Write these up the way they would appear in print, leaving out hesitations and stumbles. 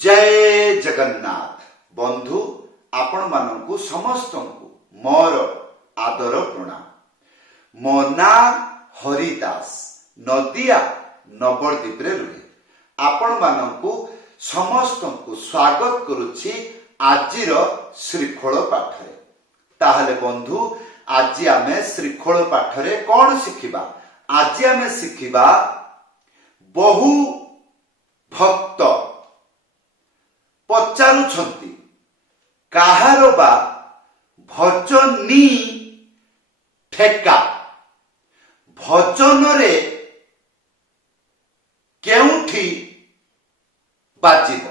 जय जगन्नाथ बंधु आपण मानकु समस्त मोर आदर प्रणाम। मो ना हरिदास नदिया नवद्वीप रे रुहे आपण मानकु समस्त स्वागत करुछि आजिर श्रीखोल पाठरे। ताहले बंधु आज आमे श्रीखोल पाठरे कौन शिखिबा? आज आमे शिखिबा बहु भक्त पचारुछंती काहार बा भजनी ठेका भजन रे केउठी बाजिब।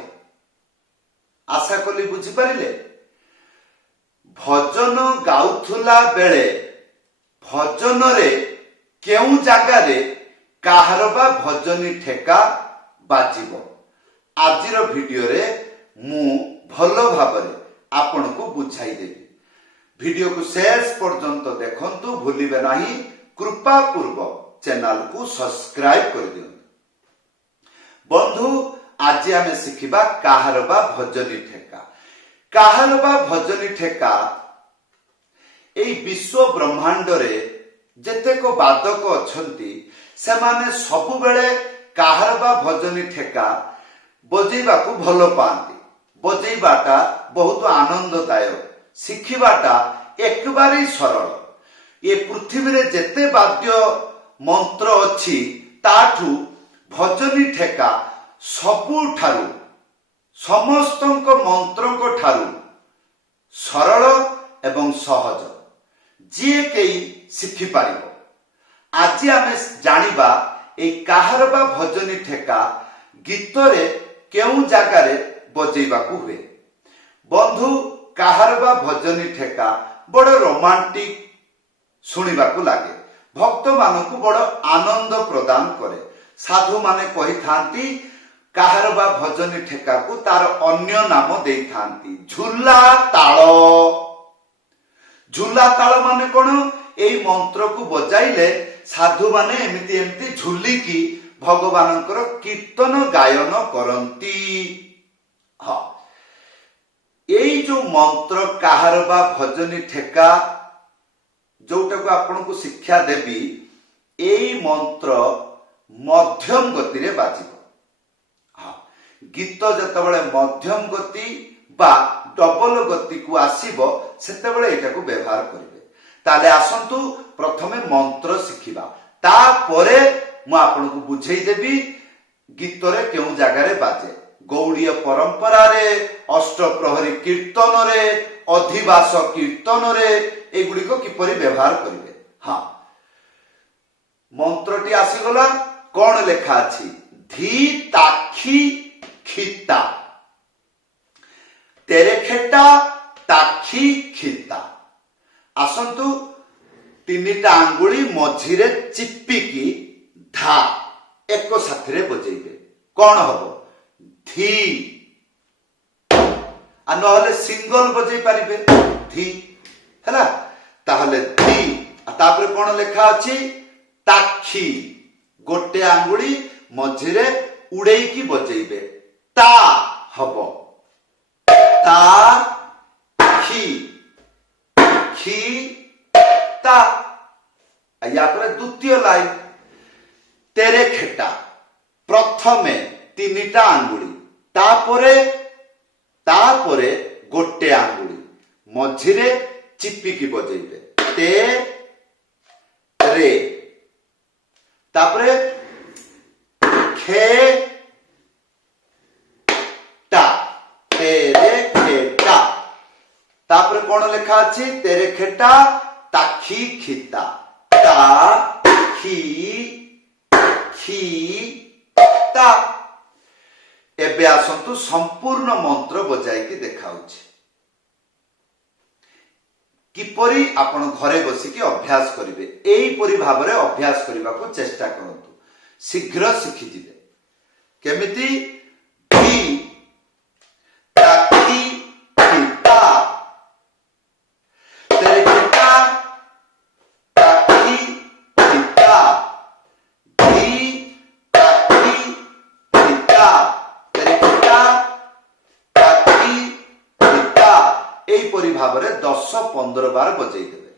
आशा कली बुझी पारिले भजन गाउथुला बेले भजन रे केउ जागा रे काहार बा भजनी ठेका बाजिब। आजिर वीडियो रे मु भलो भाबरे आपण को बुझाई देबी। वीडियो को शेष पर्यंत देखंतु भूलिबे नाही। कृपा पूर्वक चैनल को सब्सक्राइब कर दियंतु। बंधु आज आमे शिखिबा काहार बा भजनी ठेका। काहार बा भजनी ठेका एई विश्व ब्रह्मांड रे जेतेको बादक अछंती सेमाने सबु बेले काहार बा भजनी ठेका बजेबाकू भलो पाती। बजेबाटा बहुत आनंददायक, शिखिबाटा एक बारी सरल। ये पृथ्वी रे जेते वाद्य मंत्र अछि ताठू भजनी ठेका सबुठारु समस्तंक मंत्रक ठारु सरल एवं सहज, जे केई शिखि पारिबो। आज आमे जानिबा ए काहार बा भजनी ठेका गीत रे केउ जागा रे बजेबाकू हुए। बंधु काहार बा भजनी ठेका बड़ रोमांटिक सुनिबाकू लागे, भक्त मानकू बड़ आनंद प्रदान करे। साधु माने कहि थांती काहार बा भजनी ठेका को तार अन्य नाम देई थांती झुला ताल। झुला ताल माने कोन? एई मंत्र को बजाइले साधु माने एमिति एमिति झुलिकी भगवानଙ୍କର कीर्तन गायन करंती। हाँ, एई जो मंत्र काहार बा भजनी ठेका जोटा को आपन को शिक्षा देबी, एई मंत्र मध्यम गति रे बाजिबो। हाँ, गीत जतबेले मध्यम गति बा डबल गति को आसीबो सेतेबेले एटा को व्यवहार करिवे। ताले आसंतु प्रथमे मंत्र शिखिबा, तापरे मु आपन को बुझेई देबी गीत रे केउ जागा रे बाजे। गौड़ीय परंपरा रे, अष्टप्रहरी कीर्तन रे, अधिवास कीर्तन रे एगुडी को किपरि व्यवहार करिवे। हाँ, मंत्रटी आसीगला। कौन लेखा अछि? धी ताखी खिता तेरे खेटा ताखी खिता। आसंतु तीनिटा आंगुली मझिरे चिपिकी धा एक साथी रे बजेइबे। कौन हबो? धी। आ नहले सिंगल बजै पारिबे धी हैला। ताहले धी आ तापरे कोन लेखा अछि? ताखी। गोटे आंगुली मझिरे उड़ेई की बजेइबे। ता हबो ता खी खी ता। या पर द्वितीय लाइन तेरे खेटा। प्रथमे तीनिटा आंगुली, तापरे गोटे आंगुली मझिरे चिपिकी बजेइबे ते रे। तापरे खे टा तेरे खेटा। तापरे कोन लेखा अछि? तेरे खेटा ताखी खिता ता खी खी ता। एबे आसंतु संपूर्ण मंत्र बजाई की देखाउछि। किपरि आपण घरे बसी की अभ्यास करिवे, एई परि भाबरे अभ्यास करिबा को चेष्टा करंतु, शीघ्र शिखि जिवे। केमिति? धी ताखी खिता तेरे खिता ताखी खिता धी ताखी खिता तेरे खिता ଏଇପରି ଭାବରେ 10-15 ବାର ବଜେଇ ଦେବେ।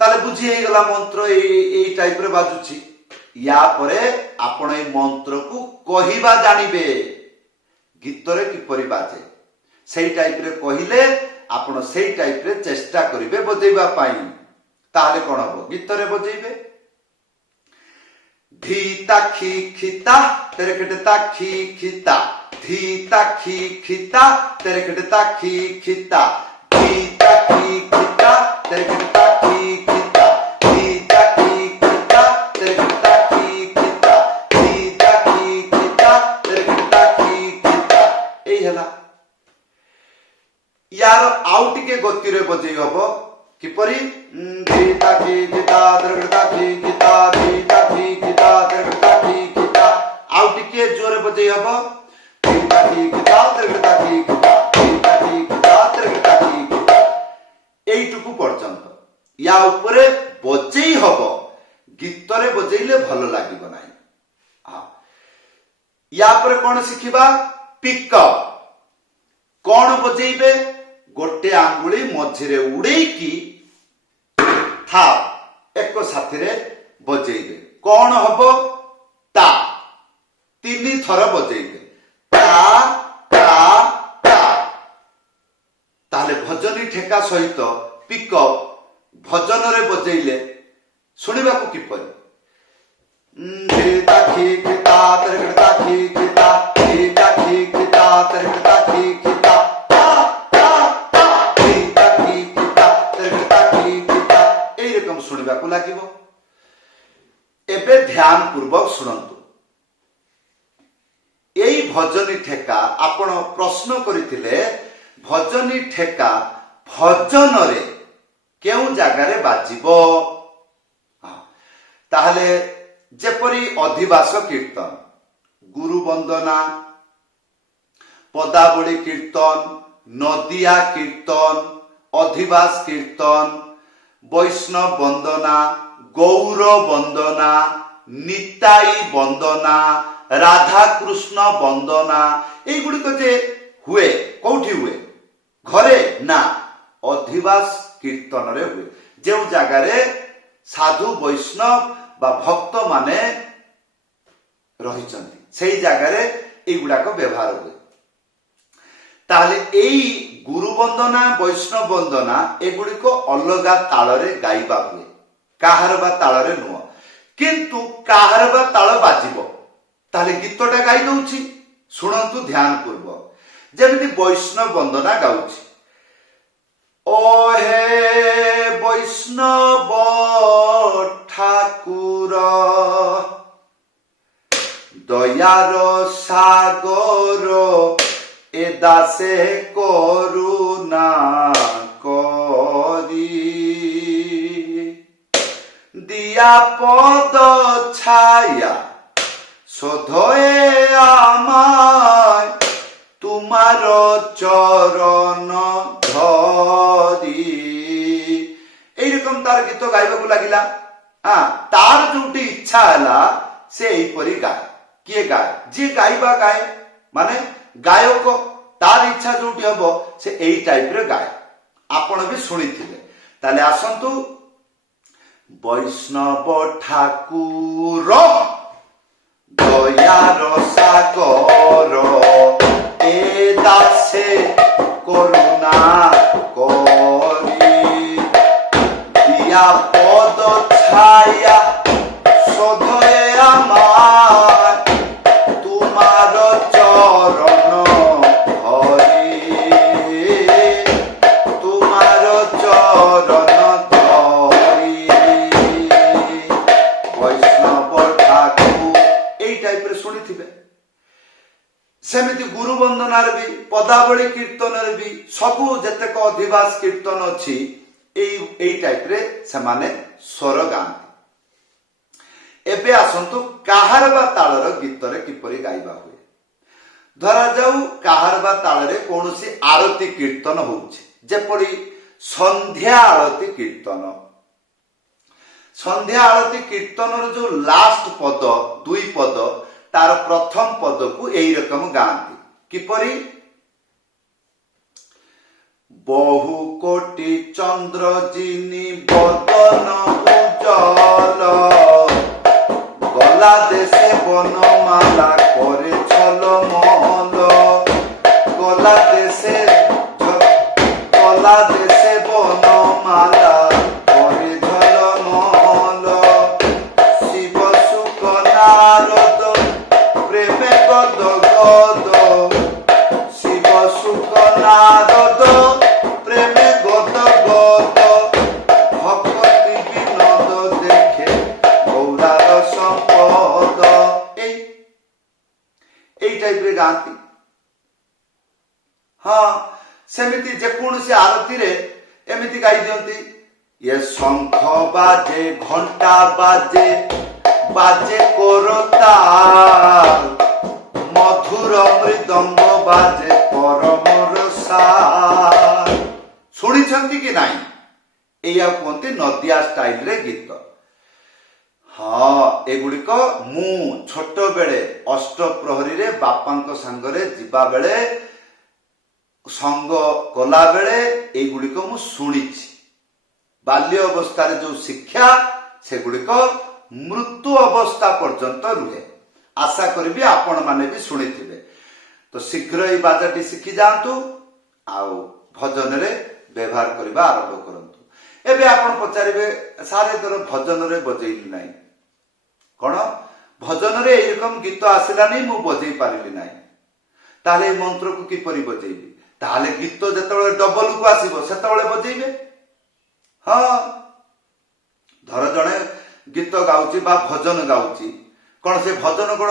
ତାହେଲେ ବୁଝି ହେଇଗଲା ମନ୍ତ୍ର ଏଇ ଟାଇପରେ ବାଜୁଛି। ୟା ପରେ ଆପଣ ଏଇ ମନ୍ତ୍ରକୁ କହିବା ଜାଣିବେ। ଗୀତରେ କିପରି ବାଜେ ସେଇ ଟାଇପରେ କହିଲେ ଆପଣ ସେଇ ଟାଇପରେ ଚେଷ୍ଟା କରିବେ ବଜେଇବା ପାଇଁ। ତାହେଲେ କଣ ହବ? ଗୀତରେ ବଜେଇବେ धी ताखी खिता तेरे खिटे ताखी खिता, धी ताखी खिता तेरे खिटे ताखी खिता, धी ताखी खिता तेरे खिटे ताखी खिता, धी ताखी खिता तेरे खिटे ताखी खिता, धी ताखी खिता तेरे खिटे ताखी खिता। एई हला यार आउ टिके गति रे बजै हबो किपरि? धी ताखी खिता तेरे खिटे ताखी खिता, धी ताखी खिता तेरे खिटे ताखी खिता। आउ टिके जोरे बजै हबो धी ताखी खिता तेरे खिटे ताखी खिता, धी ताखी खिता तेरे खिटे ताखी खिता। एइटुकु पर्यंत या उपरे बजै हबो। गीतरे बजैले भलो लागिबो नाही। या पर कोन शिखिबा? पिकअप। कोन बजैबे? गोटे आंगुली मझिरे उड़ेकी था एक साथी रे बजैबे। कौन हबो? ता। 3 थर बजैबे ता ता ता। ताहले भजनी ठेका सहित पिकअप भजन रे बजैले सुनिबा को किपरि? धी ताखी खिता तेरे खिटे ताखी खिता, धी ताखी खिता तेरे खिटे ताखी खिता, ता ता ता, धी ताखी खिता तेरे खिटे ताखी खिता। एई रकम सुनिबा को लागिबो। एबे ध्यान पूर्वक सुनंतु। एई भजनी ठेका आपण प्रश्न करिथिले भजनी ठेका भजन रे केउ जगह रे बाजिबो? ताहले जेपरी अधिवास कीर्तन, गुरु वंदना, पदावली कीर्तन, नदिया कीर्तन, अधिवास कीर्तन, वैष्णव वंदना, गौर वंदना, निताई वंदना, राधा कृष्ण वंदना, एगुड़िक जे हुए कौटी हुए? घरे ना, अधिवास कीर्तन रे हुए। जो जगार साधु वैष्णव बा भक्त माने रहिचंती सेई जगार एगुड़ाक व्यवहार हुए। ताहले एई गुरु वंदना, वैष्णव वंदना एगुड़िक अलगा ताଳରେ गाइबा हुए। काहार बा ताଳରେ नुह, किंतु काहार बा ताଳ बाजिबो। ताहले गीतटा गाई दउछि, सुनंतु ध्यान पूर्वक। जेमिति वैष्णव वंदना गाउछि, ओ हे वैष्णव ठाकुर दयार सागर ए दासे करुणा करी दिया पद छाया शोधए आमाय तुमार चरण धरी। एई रकम तार गीत गाइबा को लागिला। तार जोटी इच्छा हला से एइपरि गाय। किए गाय? जे गाइबा गाय माने गायक तार इच्छा जोटी हबो से एई टाइप रे गाय। आपण भी सुनिथिबे। ताले आसंतु वैष्णव ठाकुर दयार सागर ए दासे करुणा करी दिया पद छाया शोधए आमाय तुमार चरण धरी तुमार चरण धरी वैष्णव ठाकुर। एई टाइप रे सुनिथिबे। सेमिति गुरु वंदनार भी, पदावली कीर्तन भी, सबु जतेक अधिवास कीर्तन अछि एई टाइप रे समाने स्वर गांती। एबे आसंतु काहार बा ताळर गीत रे किपरि गाइबा हुए। धरा जाऊ काहार बा ताळ रे कोनोसी आरती कीर्तन होउछि, जेपरि संध्या आरती कीर्तन। संध्या आरती कीर्तन जो लास्ट पद 2 पद तार प्रथम पद को एई रकम गांती। किपरि? বহু কোটি চন্দ্র যিনি বদন উজ্জ্বল, গলা দেশে বনমালা করে ছলমল, গলা দেশে বনমালা করে ঝলমল, শিব সুখ নারদ প্রেমে গদ গদ, শিব সুখ নারদ প্রেমে গদ গদ, ভক্তি বিনোদ দেখে গৌরার সম্পদ। এই টাইপরে গাଆନ୍ତି। ହଁ ସେମିତି ଯେକୌଣସି ଆରତୀରେ ଏମିତି ଗାଇ ଦିଅନ୍ତି, ଇଏ ଶଙ୍ଖ ବାଜେ ଘଣ୍ଟା ବାଜେ ବାଜେ କୋରତାଲ, ମଧୁର ମୃଦଙ୍ଗ ବାଜେ ପରମର ସାଲ। ଶୁଣିଛନ୍ତି କି ନାହିଁ? ଏଇଆ କୁହନ୍ତି ନଦିଆ ଷ୍ଟାଇଲରେ ଗୀତ। ହଁ, ଏଗୁଡିକ ମୁଁ ଛୋଟ ବେଳେ ଅଷ୍ଟପ୍ରହରୀରେ ବାପାଙ୍କ ସାଙ୍ଗରେ ଯିବା ବେଳେ, ସଙ୍ଗ କଲା ବେଳେ ଏଇଗୁଡିକ ମୁଁ ଶୁଣିଛି। ବାଲ୍ୟ ଅବସ୍ଥାରେ ଯୋଉ ଶିକ୍ଷା ସେଗୁଡିକ ମୃତ୍ୟୁ ଅବସ୍ଥା ପର୍ଯ୍ୟନ୍ତ ରୁହେ। ଆଶା କରିବି ଆପଣ ମାନେ ବି ଶୁଣିଥିବେ। ତ ଶୀଘ୍ର ଏଇ ବାଜାଟି ଶିଖି ଯାଆନ୍ତୁ ଆଉ ଭଜନରେ ବ୍ୟବହାର କରିବା ଆରମ୍ଭ କରନ୍ତୁ। ଏବେ ଆପଣ ପଚାରିବେ, ସାର୍ ଏଥର ଭଜନରେ ବଜେଇଲି ନାହିଁ କଣ? ଭଜନରେ ଏଇରକମ ଗୀତ ଆସିଲାନି, ମୁଁ ବଜେଇ ପାରିଲି ନାହିଁ, ତାହେଲେ ଏଇ ମନ୍ତ୍ରକୁ କିପରି ବଜେଇବି? ତାହେଲେ ଗୀତ ଯେତେବେଳେ ଡବଲକୁ ଆସିବ ସେତେବେଳେ ବଜେଇବେ। ହଁ, ଧର ଜଣେ ଗୀତ ଗାଉଛି ବା ଭଜନ ଗାଉଛି, କଣ ସେ ଭଜନ କଣ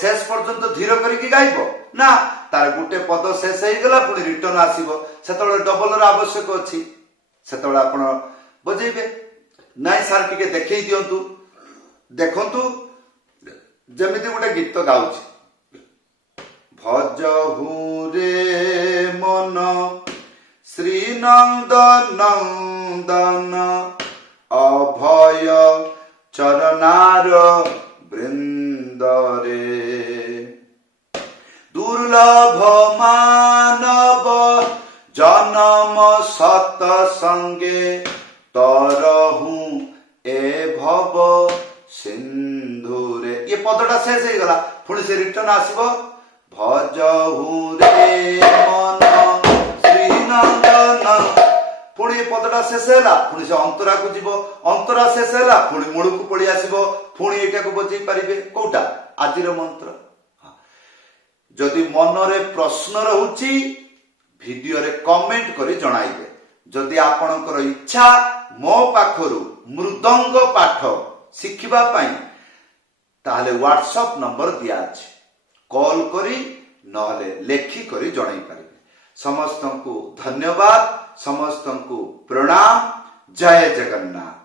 ଶେଷ ପର୍ଯ୍ୟନ୍ତ ଧୀର କରିକି ଗାଇବ? ନା, ତାର ଗୋଟେ ପଦ ଶେଷ ହେଇଗଲା ପୁଣି ରିଟର୍ନ ଆସିବ, ସେତେବେଳେ ଡବଲର ଆବଶ୍ୟକ ଅଛି, ସେତେବେଳେ ଆପଣ ବଜେଇବେ। ନାଇଁ ସାର୍ ଟିକେ ଦେଖେଇ ଦିଅନ୍ତୁ। ଦେଖନ୍ତୁ, ଯେମିତି ଗୋଟେ ଗୀତ ଗାଉଛି, ଭଜହୁ ରେ ମନ ଶ୍ରୀ ନନ୍ଦ ନନ୍ଦନ, ଅଭୟ ଚରଣାର ବୃନ୍ଦରେ, ଦୁର୍ଲଭ ମାନବ ଜନମ ସତ ସଙ୍ଗେ, ତରହୁ ଏ ଭବ ସିନ୍ଧୁରେ। ଇଏ ପଦଟା ଶେଷ ହେଇଗଲା, ପୁଣି ସେ ରିଟର୍ନ ଆସିବ, ଭଜହୁ ରେ ମନ ଶ୍ରୀ ନନ୍ଦନ, ପୁଣି ଏ ପଦଟା ଶେଷ ହେଲା, ପୁଣି ସେ ଅନ୍ତରାକୁ ଯିବ, ଅନ୍ତରା ଶେଷ ହେଲା, ପୁଣି ମୂଳକୁ ପଳେଇ ଆସିବ, ପୁଣି ଏଇଟାକୁ ବଜେଇ ପାରିବେ। କୋଉଟା? ଆଜିର ମନ୍ତ୍ର। ଯଦି ମନରେ ପ୍ରଶ୍ନ ରହୁଛି ଭିଡିଓରେ କମେଣ୍ଟ କରି ଜଣାଇବେ। ଯଦି ଆପଣଙ୍କର ଇଚ୍ଛା ମୋ ପାଖରୁ ମୃଦଙ୍ଗ ପାଠ ଶିଖିବା ପାଇଁ, ତାହେଲେ ହ୍ୱାଟ୍ସଆପ୍ ନମ୍ବର ଦିଆଅଛି, କଲ୍ କରି ନହେଲେ ଲେଖିକରି ଜଣାଇ ପାରିବେ। ସମସ୍ତଙ୍କୁ ଧନ୍ୟବାଦ, ସମସ୍ତଙ୍କୁ ପ୍ରଣାମ। ଜୟ ଜଗନ୍ନାଥ।